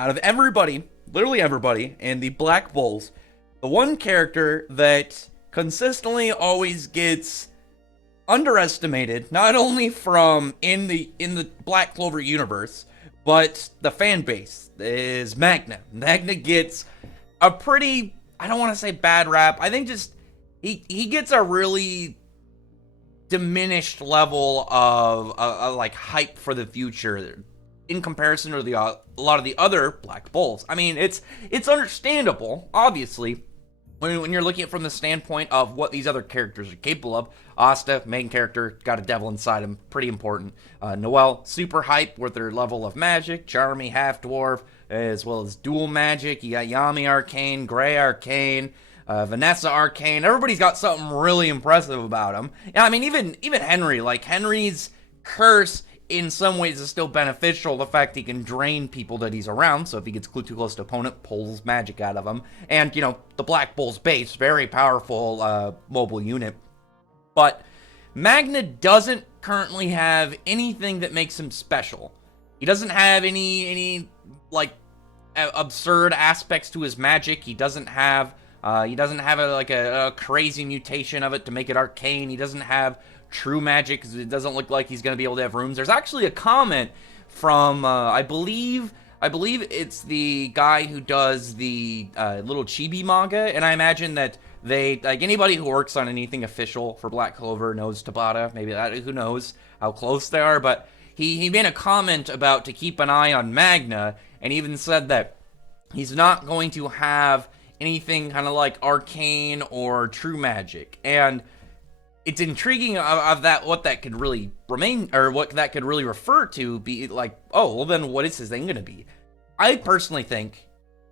out of everybody, literally everybody, in the Black Bulls, the one character that consistently always gets underestimated, not only from in the Black Clover universe, but the fan base, is Magna. Magna gets a pretty, I don't want to say bad rap. I think just he gets a really diminished level of like hype for the future in comparison to a lot of the other Black Bulls. I mean, it's understandable, obviously, when you're looking at it from the standpoint of what these other characters are capable of. Asta, main character, got a devil inside him, pretty important. Noelle, super hype with their level of magic. Jeremy, half dwarf, as well as dual magic. You got Yami Arcane, Gray Arcane, Vanessa Arcane. Everybody's got something really impressive about him. Yeah, I mean, even Henry, like Henry's curse in some ways is still beneficial. The fact he can drain people that he's around, so if he gets too close to opponent, pulls magic out of him. And, you know, the Black Bull's base, very powerful mobile unit. But Magna doesn't currently have anything that makes him special. He doesn't have any like absurd aspects to his magic. He doesn't have a crazy mutation of it to make it arcane. He doesn't have true magic because it doesn't look like he's going to be able to have runes. There's actually a comment from I believe it's the guy who does the little chibi manga, and I imagine that they, like, anybody who works on anything official for Black Clover knows Tabata. Maybe that, who knows how close they are, but he made a comment about to keep an eye on Magna, and even said that he's not going to have anything kind of like arcane or true magic. And it's intriguing of that, what that could really remain, or what that could really refer to, be like, oh, well then what is his thing going to be? I personally think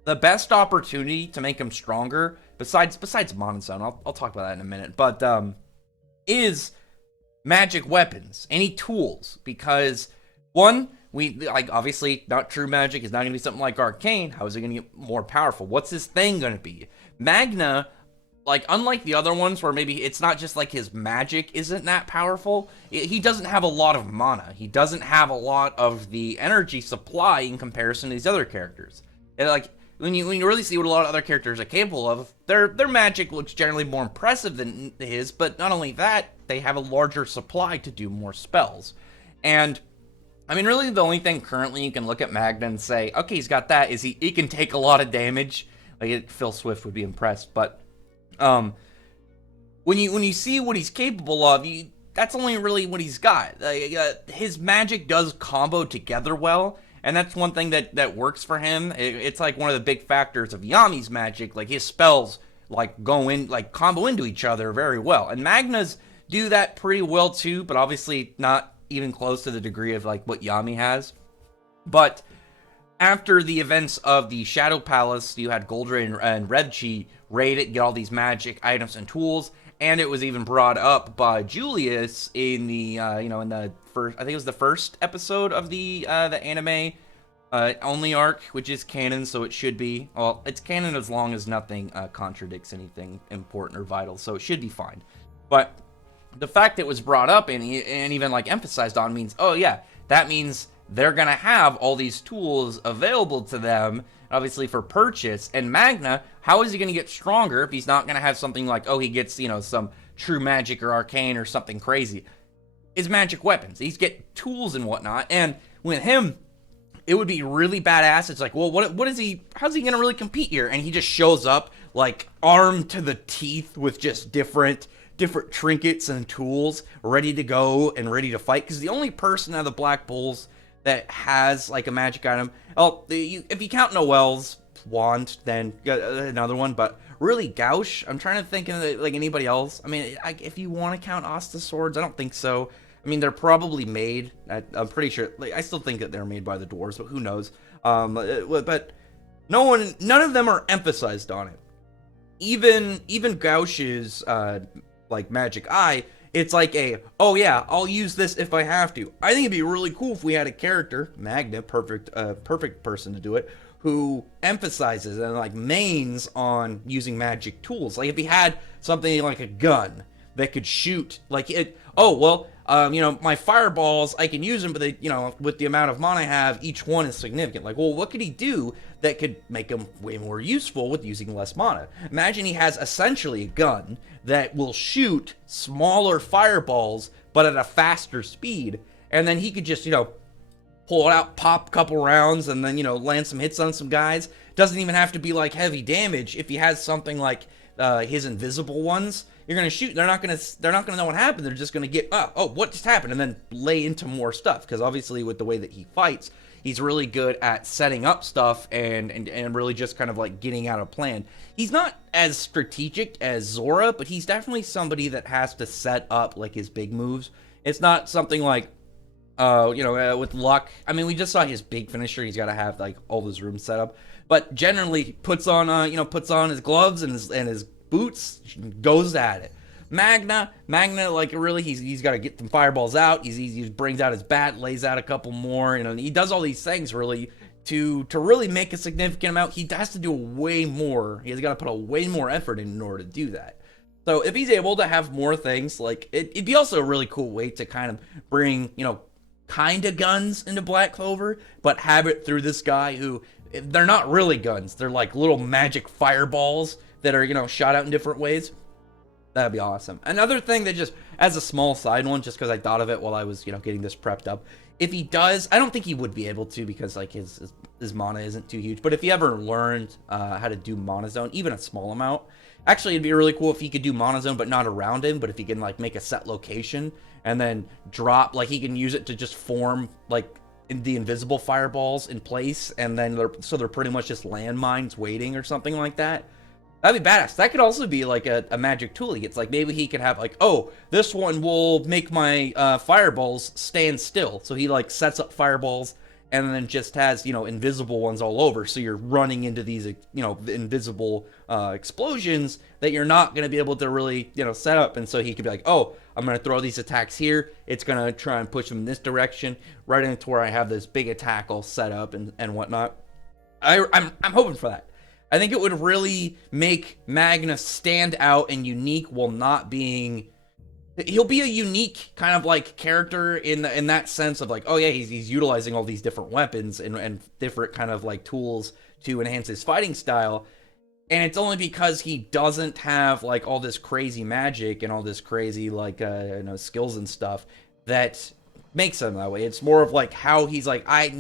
the best opportunity to make him stronger, besides Monozone, I'll talk about that in a minute, but is magic weapons, any tools, because one, we, like, obviously not true magic is not going to be something like arcane. How is it going to get more powerful? What's his thing going to be? Magna, like, unlike the other ones where maybe it's not just like his magic isn't that powerful, he doesn't have a lot of mana. He doesn't have a lot of the energy supply in comparison to these other characters. And, like, when you really see what a lot of other characters are capable of, their magic looks generally more impressive than his, but not only that, they have a larger supply to do more spells. And I mean, really the only thing currently you can look at Magna and say, okay, he's got that, is he can take a lot of damage. Like, Phil Swift would be impressed, but when you see what he's capable of, that's only really what he's got. His magic does combo together well, and that's one thing that works for him. It's like one of the big factors of Yami's magic. Like, his spells like go in, like, combo into each other very well, and Magna's do that pretty well too, but obviously not even close to the degree of like what Yami has. But after the events of the Shadow Palace, you had Goldra and Redchi raid it, get all these magic items and tools, and it was even brought up by Julius in the in the first, I think it was the first episode of the anime only arc, which is canon, so it should be, well, it's canon as long as nothing contradicts anything important or vital, so it should be fine. But the fact that it was brought up and even like emphasized on means, oh yeah, that means they're gonna have all these tools available to them, obviously for purchase. And Magna, how is he gonna get stronger if he's not gonna have something like, oh, he gets, some true magic or arcane or something crazy? His magic weapons, he's get tools and whatnot. And with him, it would be really badass. It's like, well, what is he, how's he gonna really compete here? And he just shows up like armed to the teeth with just different trinkets and tools ready to go and ready to fight, because the only person out of the Black Bulls that has like a magic item, if you count Noelle's wand, then another one, but really Gauche, I'm trying to think of like anybody else. I mean, if you want to count Asta swords, I don't think so. I mean, they're probably made, I'm pretty sure, like, I still think that they're made by the dwarves, but who knows. But none of them are emphasized on it. Even Gauche's like magic eye, it's like oh yeah, I'll use this if I have to. I think it'd be really cool if we had a character, Magna, perfect person to do it, who emphasizes and like mains on using magic tools. Like if he had something like a gun that could shoot like it. Oh well, my fireballs, I can use them, but they, with the amount of mana I have, each one is significant. Like, well, what could he do that could make him way more useful with using less mana? Imagine he has essentially a gun that will shoot smaller fireballs, but at a faster speed, and then he could just, pull it out, pop a couple rounds, and then, land some hits on some guys. Doesn't even have to be like heavy damage. If he has something like his invisible ones, you're gonna shoot. They're not gonna know what happened. They're just gonna get, what just happened, and then lay into more stuff. Because obviously, with the way that he fights, he's really good at setting up stuff and really just kind of like getting out a plan. He's not as strategic as Zora, but he's definitely somebody that has to set up like his big moves. It's not something like, with luck. I mean, we just saw his big finisher. He's got to have like all those rooms set up. But generally, puts on his gloves and his boots, goes at it. Magna, like really, he's got to get some fireballs out. He brings out his bat, lays out a couple more. He does all these things really to really make a significant amount. He has to do way more. He's got to put a way more effort in order to do that. So if he's able to have more things, like it'd be also a really cool way to kind of bring kind of guns into Black Clover, but have it through this guy who, they're not really guns. They're like little magic fireballs that are, shot out in different ways. That'd be awesome. Another thing that just, as a small side one, just because I thought of it while I was, getting this prepped up. If he does, I don't think he would be able to because like his mana isn't too huge. But if he ever learned how to do Mana Zone, even a small amount, actually it'd be really cool if he could do Mana Zone, but not around him. But if he can like make a set location and then drop, like he can use it to just form like the invisible fireballs in place, and then they're pretty much just landmines waiting or something like that. That'd be badass. That could also be like a magic tool he gets. Like maybe he could have like, oh, this one will make my fireballs stand still. So he like sets up fireballs and then just has, invisible ones all over. So you're running into these, invisible explosions that you're not going to be able to really, set up. And so he could be like, oh, I'm going to throw these attacks here. It's going to try and push them in this direction, right into where I have this big attack all set up and whatnot. I'm hoping for that. I think it would really make Magna stand out and unique while not being... He'll be a unique kind of like character in that sense of like, oh yeah, he's utilizing all these different weapons and different kind of like tools to enhance his fighting style. And it's only because he doesn't have like all this crazy magic and all this crazy like skills and stuff that makes him that way. It's more of like how he's like, I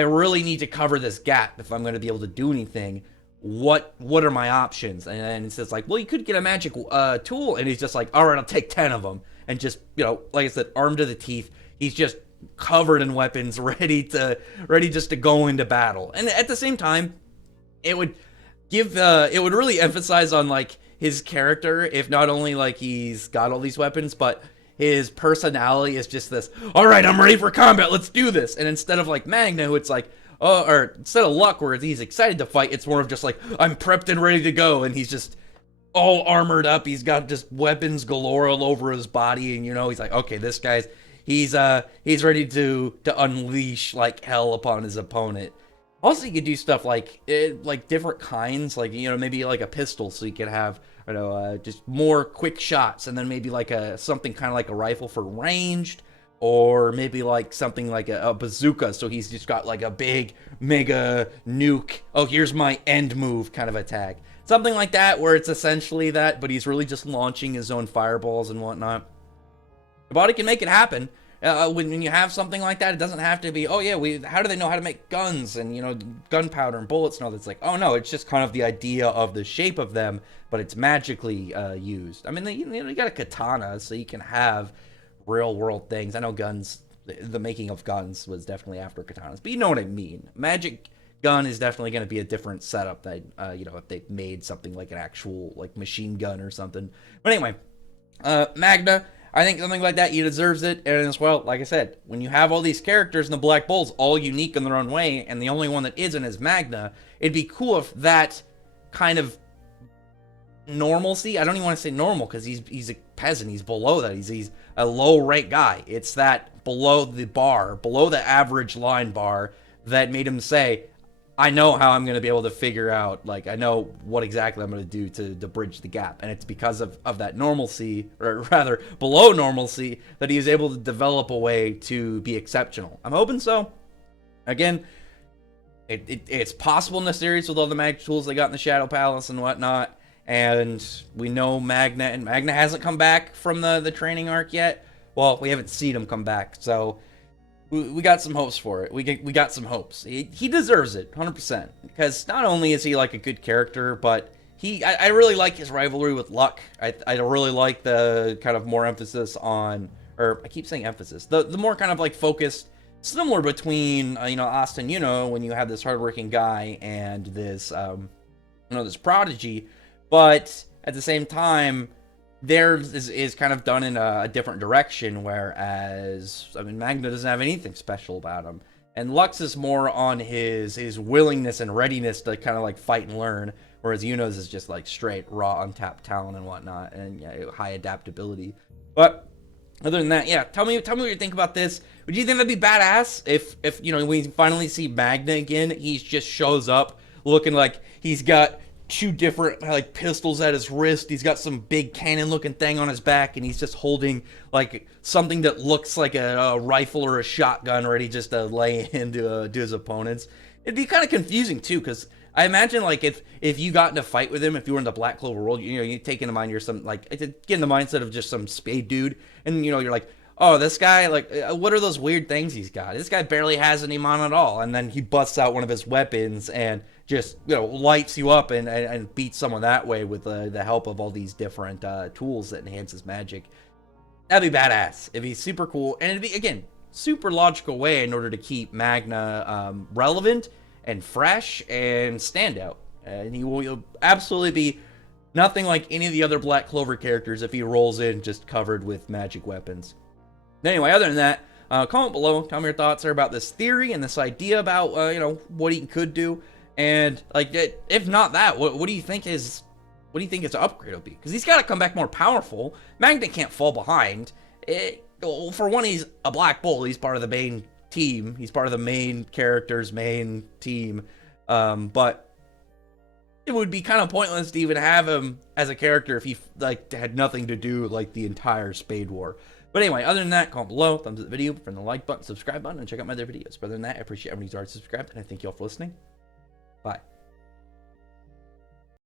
really need to cover this gap if I'm going to be able to do anything. What are my options? And it's just like, well, you could get a magic tool, and he's just like, all right, I'll take 10 of them, and just, like I said, armed to the teeth. He's just covered in weapons, ready just to go into battle. And at the same time, it would really emphasize on like his character, if not only like he's got all these weapons, but his personality is just this, all right, I'm ready for combat, let's do this. And instead of like Magna, who it's like, or instead of Luck, where he's excited to fight, it's more of just like, I'm prepped and ready to go, and he's just all armored up. He's got just weapons galore all over his body, and he's like, okay, this guy's, he's ready to unleash like hell upon his opponent. Also, you could do stuff like different kinds, like maybe like a pistol, so you could have just more quick shots, and then maybe like something kind of like a rifle for ranged. Or maybe like something like a bazooka, so he's just got like a big mega nuke. Oh, here's my end move kind of attack. Something like that, where it's essentially that, but he's really just launching his own fireballs and whatnot. The body can make it happen. When you have something like that, it doesn't have to be, oh yeah, how do they know how to make guns and gunpowder and bullets and all that? It's like, oh no, it's just kind of the idea of the shape of them, but it's magically used. I mean, you got a katana, so you can have real world things. I know guns, the making of guns was definitely after katanas, but you know what I mean. Magic gun is definitely going to be a different setup that if they made something like an actual like machine gun or something. But anyway, Magna, I think something like that, he deserves it. And as well, like I said, when you have all these characters in the Black Bulls, all unique in their own way, and the only one that isn't is Magna, it'd be cool if that kind of normalcy, I don't even want to say normal, because he's a peasant, he's below that, he's a low rank guy. It's that below the bar, below the average line bar, that made him say, I know how I'm going to be able to figure out, like, I know what exactly I'm going to do to bridge the gap. And it's because of that normalcy, or rather below normalcy, that he is able to develop a way to be exceptional. I'm hoping so. Again, it's possible in the series with all the magic tools they got in the Shadow Palace and whatnot. And we know Magna, and Magna hasn't come back from the training arc yet. Well, we haven't seen him come back, so we got some hopes for it. We got some hopes. He deserves it, 100%. Because not only is he like a good character, but I really like his rivalry with Luck. I really like the kind of more emphasis on, or I keep saying emphasis, the more kind of like focused, similar between Austin, when you have this hardworking guy and this this prodigy, but at the same time, theirs is kind of done in a different direction, whereas, Magna doesn't have anything special about him. And Lux is more on his willingness and readiness to kind of like fight and learn, whereas Yuno's is just like straight, raw, untapped talent and whatnot, and high adaptability. But other than that, yeah, tell me what you think about this. Would you think that'd be badass if we finally see Magna again, he just shows up looking like he's got two different like pistols at his wrist, he's got some big cannon looking thing on his back, and he's just holding like something that looks like a rifle or a shotgun ready just to lay into to his opponents? It'd be kind of confusing too, because I imagine like if you got in a fight with him, if you were in the Black Clover world, you take into mind you're some like get in the mindset of just some spade dude, and you're like, oh, this guy, like, what are those weird things he's got? This guy barely has any mon at all. And then he busts out one of his weapons and just, lights you up and beats someone that way with the help of all these different tools that enhance his magic. That'd be badass. It'd be super cool. And it'd be, again, super logical way in order to keep Magna relevant and fresh and standout. And he'll absolutely be nothing like any of the other Black Clover characters if he rolls in just covered with magic weapons. Anyway, other than that, comment below. Tell me your thoughts are about this theory and this idea about, what he could do. And, like, if not that, what do you think his upgrade will be? Because he's got to come back more powerful. Magna can't fall behind. For one, he's a Black Bull. He's part of the main team. He's part of the main character's main team. But it would be kind of pointless to even have him as a character if he, like, had nothing to do with, like, the entire Spade War. But anyway, other than that, comment below, thumbs up the video, turn the like button, subscribe button, and check out my other videos. But other than that, I appreciate everybody who's already subscribed, and I thank you all for listening. Bye.